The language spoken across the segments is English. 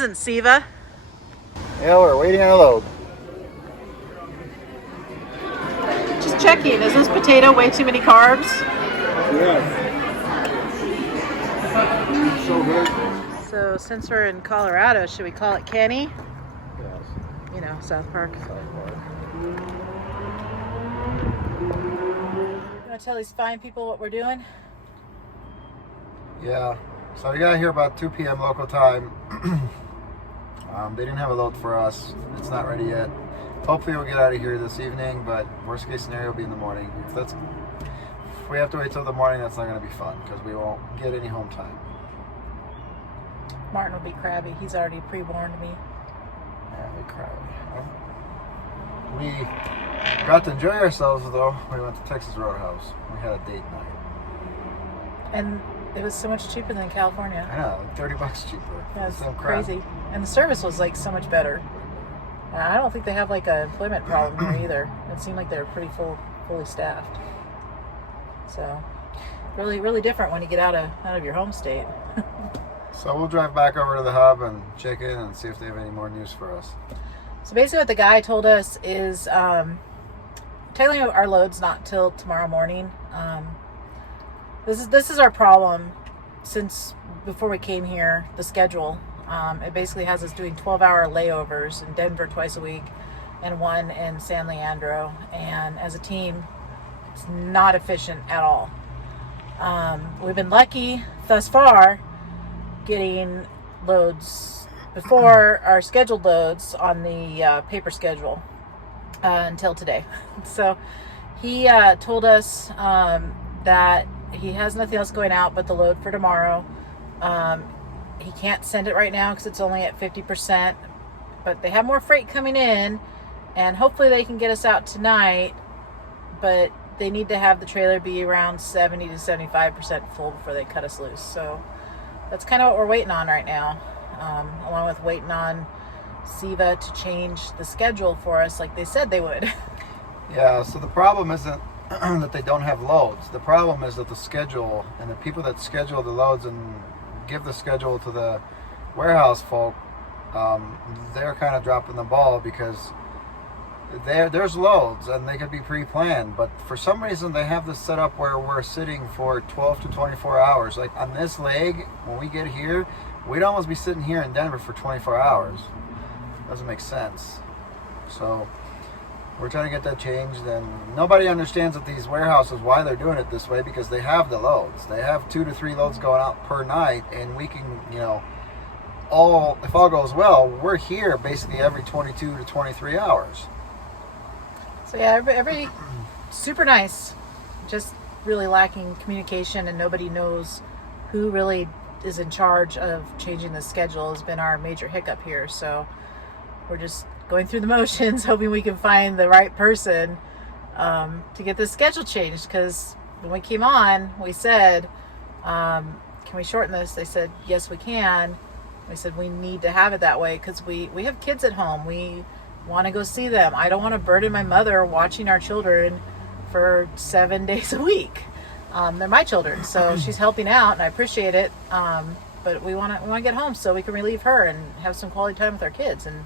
isn't Siva. Yeah, we're waiting on a load. Just checking. Is this potato way too many carbs? Yes. So good. So since we're in Colorado, should we call it Kenny? Yes. You know, South Park. South Park. You want to tell these fine people what we're doing? Yeah. So we got here about 2 p.m. local time. They didn't have a load for us. It's not ready yet. Hopefully we'll get out of here this evening, but worst case scenario will be in the morning. If we have to wait till the morning, that's not going to be fun because we won't get any home time. Martin will be crabby. He's already pre-warned me. Yeah, we crabby. We got to enjoy ourselves though. We went to Texas Roadhouse. We had a date night. And it was so much cheaper than California. I know, like $30 cheaper. That's Some crazy. And the service was like so much better. I don't think they have like an employment problem here either. It seemed like they were pretty fully staffed. So really, really different when you get out of your home state. So we'll drive back over to the hub and check in and see if they have any more news for us. So basically what the guy told us is tailing our loads not till tomorrow morning. This is our problem since before we came here, the schedule. It basically has us doing 12-hour layovers in Denver twice a week and one in San Leandro. And as a team, it's not efficient at all. We've been lucky thus far getting loads before our scheduled loads on the paper schedule until today. So he told us that he has nothing else going out but the load for tomorrow. He can't send it right now because it's only at 50%, but they have more freight coming in and hopefully they can get us out tonight, but they need to have the trailer be around 70 to 75% full before they cut us loose. So that's kind of what we're waiting on right now, along with waiting on Siva to change the schedule for us like they said they would. Yeah, so the problem isn't that they don't have loads. The problem is that the schedule and the people that schedule the loads and give the schedule to the warehouse folk, they're kind of dropping the ball because there's loads and they could be pre-planned, but for some reason they have this set up where we're sitting for 12 to 24 hours. Like on this leg, when we get here, we'd almost be sitting here in Denver for 24 hours. Doesn't make sense. So we're trying to get that changed, and nobody understands at these warehouses why they're doing it this way, because they have the loads. They have 2 to 3 loads going out per night, and we can, if all goes well, we're here basically every 22 to 23 hours. So yeah, every super nice, just really lacking communication, and nobody knows who really is in charge of changing the schedule has been our major hiccup here. So we're just going through the motions, hoping we can find the right person to get the schedule changed. Because when we came on, we said, can we shorten this? They said, yes, we can. We said, we need to have it that way because we have kids at home. We want to go see them. I don't want to burden my mother watching our children for 7 days a week. They're my children, so she's helping out, and I appreciate it. But we want to get home so we can relieve her and have some quality time with our kids and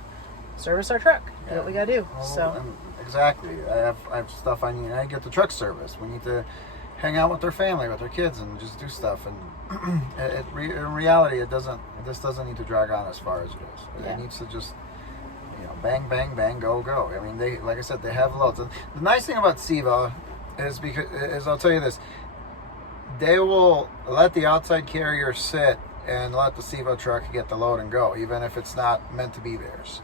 service our truck. Do what we gotta do. So exactly, I have stuff I need. I get the truck service. We need to hang out with their family, with their kids, and just do stuff. And in reality, this doesn't need to drag on as far as it is. It needs to just bang, bang, bang, go, go. I mean, they, like I said, they have loads. And the nice thing about Siva is I'll tell you this: they will let the outside carrier sit and let the Siva truck get the load and go, even if it's not meant to be theirs.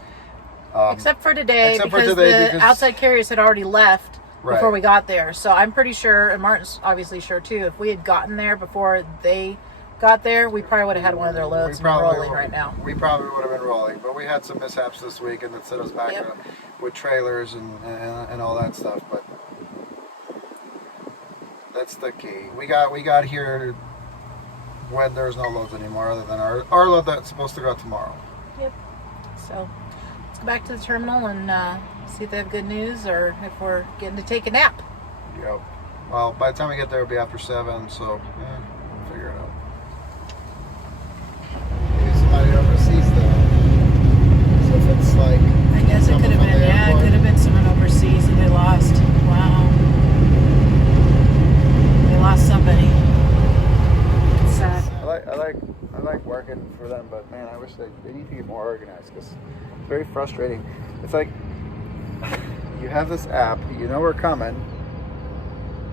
Except for today, because the outside carriers had already left before we got there. So I'm pretty sure, and Martin's obviously sure too, if we had gotten there before they got there, we probably would have had one of their loads and rolling right now. We probably would have been rolling, but we had some mishaps this week, and it set us back with trailers and all that stuff. But that's the key. We got here when there's no loads anymore, other than our load that's supposed to go tomorrow. Yep. So let's go back to the terminal and see if they have good news or if we're getting to take a nap. Yep. Well, by the time we get there, it'll be after 7, so we'll figure it out. Maybe somebody overseas though. like. I guess it could have been, yeah, it could have been someone overseas that they lost. Wow. They lost somebody. It's sad. I like working for them, but man, I wish they need to get more organized because it's very frustrating. It's like you have this app, you know we're coming,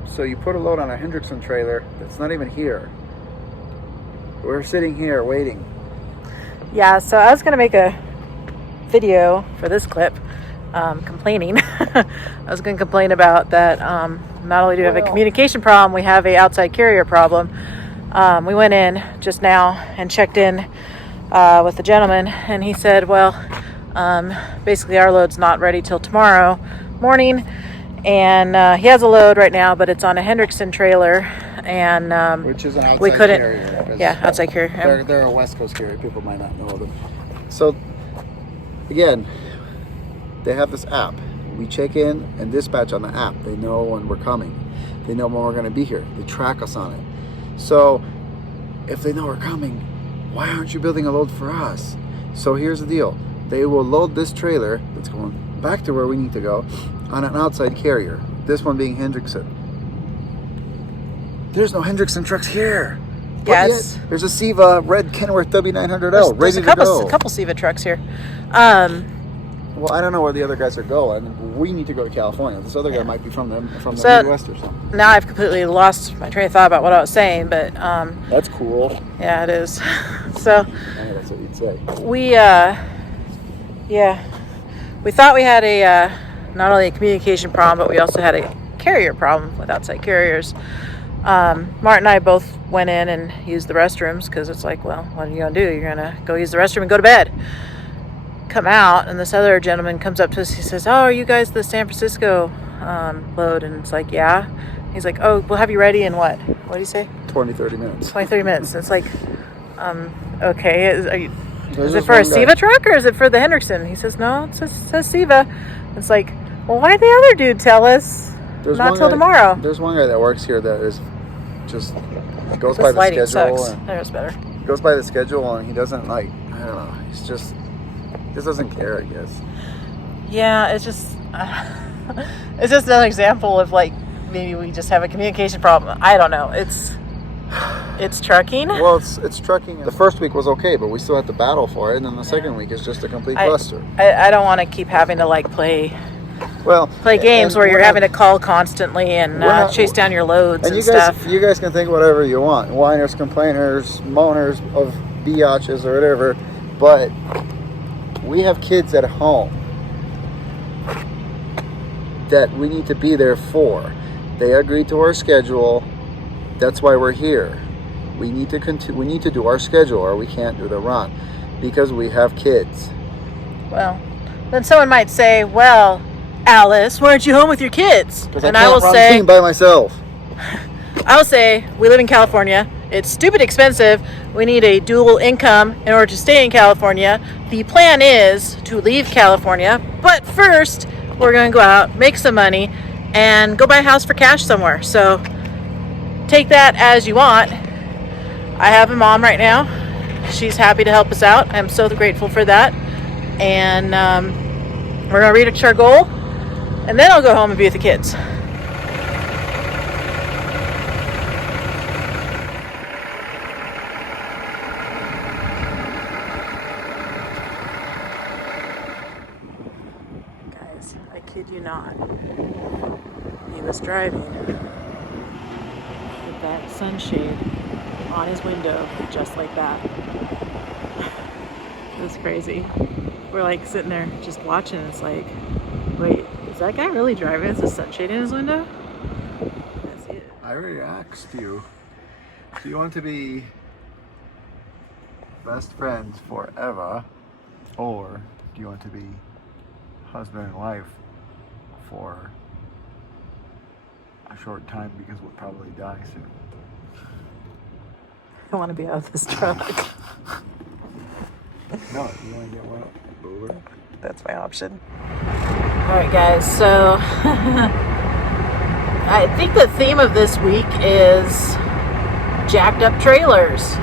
so you put a load on a Hendrickson trailer that's not even here. We're sitting here waiting. Yeah, so I was going to make a video for this clip complaining. I was going to complain about that not only do we have a communication problem, we have a outside carrier problem. We went in just now and checked in with the gentleman, and he said, well, basically our load's not ready till tomorrow morning, and he has a load right now, but it's on a Hendrickson trailer, and which is an outside we couldn't, carrier. yeah, outside carrier. They're a West Coast carrier. People might not know them. So again, they have this app. We check in and dispatch on the app. They know when we're coming. They know when we're going to be here. They track us on it. So if they know we're coming, why aren't you building a load for us? So here's the deal. They will load this trailer that's going back to where we need to go on an outside carrier. This one being Hendrickson. There's no Hendrickson trucks here. Yes. There's a Siva red Kenworth W900L There's ready to go. a couple Siva trucks here. Well, I don't know where the other guys are going. We need to go to California. This other guy might be from the Midwest or something. Now I've completely lost my train of thought about what I was saying, but that's cool. yeah, it is. So that's what you'd say. we thought we had a not only a communication problem, but we also had a carrier problem with outside carriers. Mark and I both went in and used the restrooms because it's like, well, what are you gonna do? You're gonna go use the restroom and go to bed. Come out, and this other gentleman comes up to us. He says, oh, are you guys the San Francisco load? And it's like, yeah. He's like, oh, we'll have you ready in what do you say? 20-30 minutes. 20-30 minutes. And it's like, okay, is it for a Siva truck or is it for the Hendrickson? He says, no, it says Siva. It's like, well, why did the other dude tell us not till tomorrow? There's one guy that works here that is just goes by the schedule. Sucks. And There's better. Goes by the schedule, and he doesn't I don't know. He's just doesn't care, I guess. Yeah, it's just it's just another example of like maybe we just have a communication problem. I don't know. It's trucking. Well, it's trucking. The first week was okay, but we still have to battle for it, and then the second week is just a complete cluster. I don't want to keep having to like play games where you're having to call constantly and chase down your loads and stuff. You guys can think whatever you want, whiners, complainers, moaners of biatches or whatever, but we have kids at home that we need to be there for. They agreed to our schedule. That's why we're here. We need to we need to do our schedule, or we can't do the run because we have kids. Well, then someone might say, "Well, Alice, why aren't you home with your kids?" And I will say, by myself. I will say, we live in California. It's stupid expensive. We need a dual income in order to stay in California. The plan is to leave California, but first we're going to go out, make some money, and go buy a house for cash somewhere. So take that as you want. I have a mom right now. She's happy to help us out. I'm so grateful for that. And we're going to reach our goal, and then I'll go home and be with the kids. I kid you not. He was driving with that sunshade on his window, just like that. It was crazy. We're like sitting there just watching. It's like, wait, is that guy really driving with a sunshade in his window? That's it. I already asked you. Do you want to be best friends forever, or do you want to be husband and wife for a short time because we'll probably die soon? I want to be out of this truck. No, you want to get one Uber? That's my option. Alright guys, so I think the theme of this week is jacked up trailers.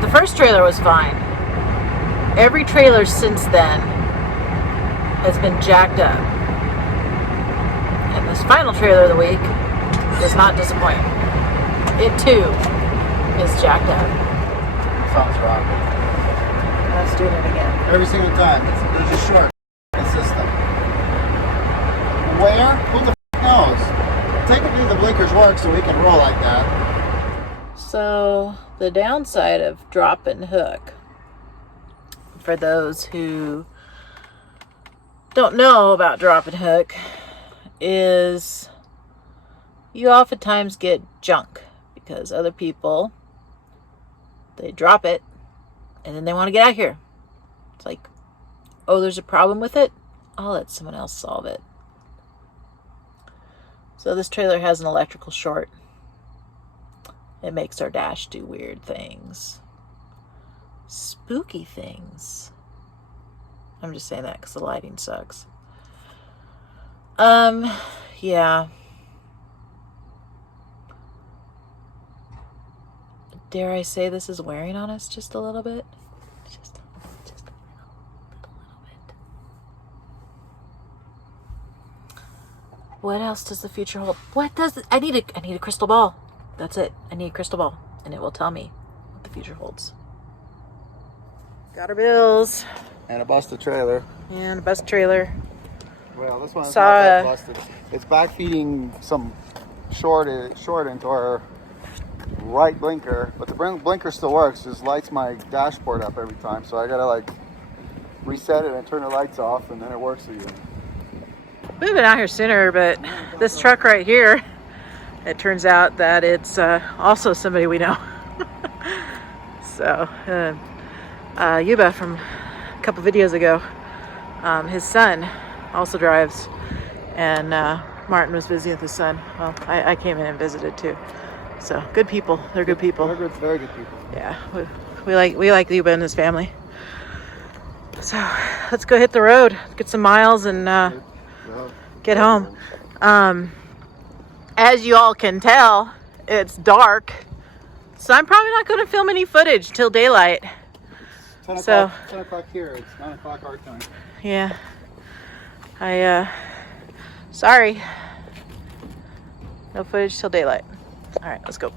The first trailer was fine. Every trailer since then has been jacked up. And this final trailer of the week does not disappoint. It too is jacked up. Something's wrong. Let's do it again. Every single time. There's a short in the system. Where? Who the f knows? Technically the blinkers work so we can roll like that. So the downside of drop and hook, for those who don't know about drop and hook, is you oftentimes get junk because other people, they drop it and then they want to get out of here. It's like, oh, there's a problem with it? I'll let someone else solve it. So this trailer has an electrical short. It makes our dash do weird things. Spooky things. I'm just saying that because the lighting sucks. Yeah. Dare I say this is wearing on us just a little bit? Just a little bit. What else does the future hold? I need a crystal ball. That's it. I need a crystal ball, and it will tell me what the future holds. Got our bills. And a busted trailer. And a bus trailer. Well, this one's Saw not that busted. It's backfeeding some short into our right blinker, but the blinker still works. Just lights my dashboard up every time, so I gotta like reset it and turn the lights off, and then it works again. We've been out here sooner, but this truck right here, it turns out that it's also somebody we know. So, Yuba from a couple videos ago, his son also drives, and Martin was visiting with his son. Well, I came in and visited too. So, good people. They're good people. They're good, very good people. Yeah, we like Yuba and his family. So, let's go hit the road, get some miles, and get home. As you all can tell, it's dark, so I'm probably not going to film any footage till daylight. 10 So, o'clock here. It's 9 o'clock our time. Yeah. Sorry. No footage till daylight. All right, let's go.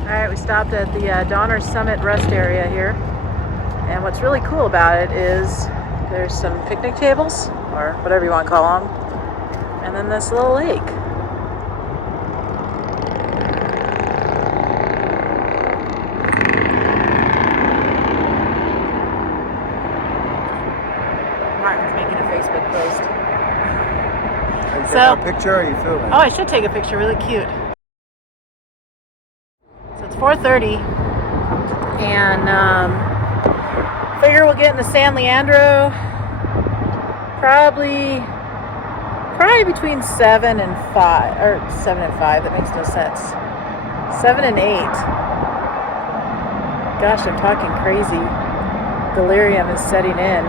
All right, we stopped at the Donner Summit rest area here. And what's really cool about it is there's some picnic tables, or whatever you want to call them, and then this little lake. Martin's making a Facebook post. Are you So, taking a picture or are you filming? Oh, I should take a picture. Really cute. So it's 4:30, and figure we'll get into San Leandro probably between 7 and 5, or 7 and 5. That makes no sense. 7 and 8. Gosh, I'm talking crazy. Delirium is setting in.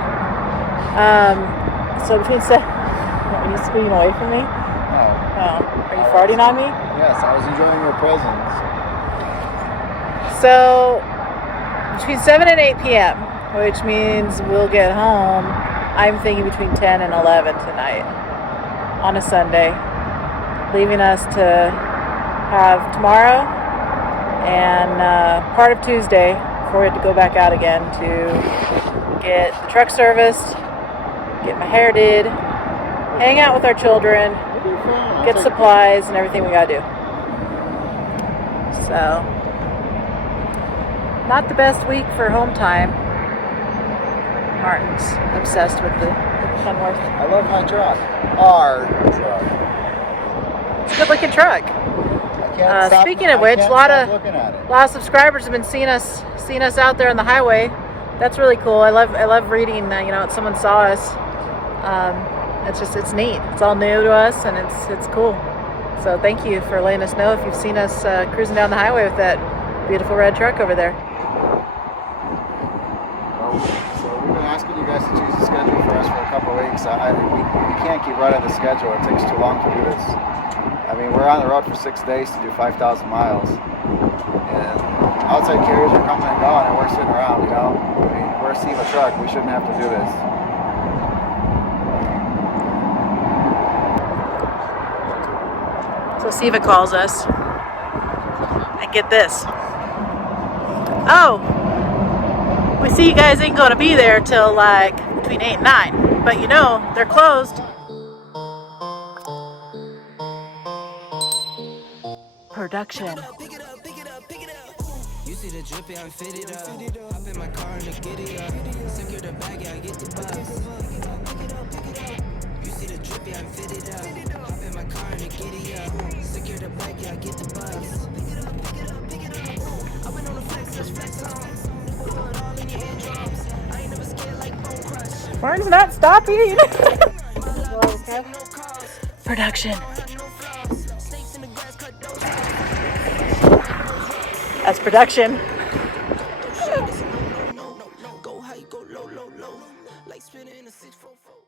So between 7. Are you scooting away from me? No. Oh, are you farting on me? Yes, I was enjoying your presence. So between 7 and 8 p.m., which means we'll get home, I'm thinking between 10 and 11 tonight on a Sunday, leaving us to have tomorrow and part of Tuesday before we have to go back out again to get the truck serviced, get my hair did, hang out with our children, get supplies and everything we gotta do. So, not the best week for home time. Martin's obsessed with the Kenworth. I love my truck. Our truck. It's a good looking truck. I can't stop, Speaking of which, a lot of looking at it. subscribers have been seeing us out there on the highway. That's really cool. I love reading. Someone saw us. It's neat. It's all new to us, and it's cool. So thank you for letting us know if you've seen us cruising down the highway with that beautiful red truck over there. So we've been asking you guys to choose a schedule for us for a couple of weeks. We can't keep running the schedule. It takes too long to do this. I mean, we're on the road for 6 days to do 5,000 miles. And outside carriers are coming and going, and we're sitting around, you know? I mean, we're a SEMA truck. We shouldn't have to do this. So Siva calls us. And get this. Oh! We see you guys ain't gonna be there till like between 8 and 9. But they're closed. Production. You see the drippy, I'm fitted up. Hop in my car and the giddy up. Secure the bag, yeah, I get the bus. You see the drippy, I'm fitted up. Hop in my car and the giddy up. Secure the bag, yeah, I get the bus. I've been on the flex on. Put it all in your eardrums. I ain't never scared like bone crush. Martin's not stopping. Okay. Production. That's production. Go high, go low, like spinning in a 644.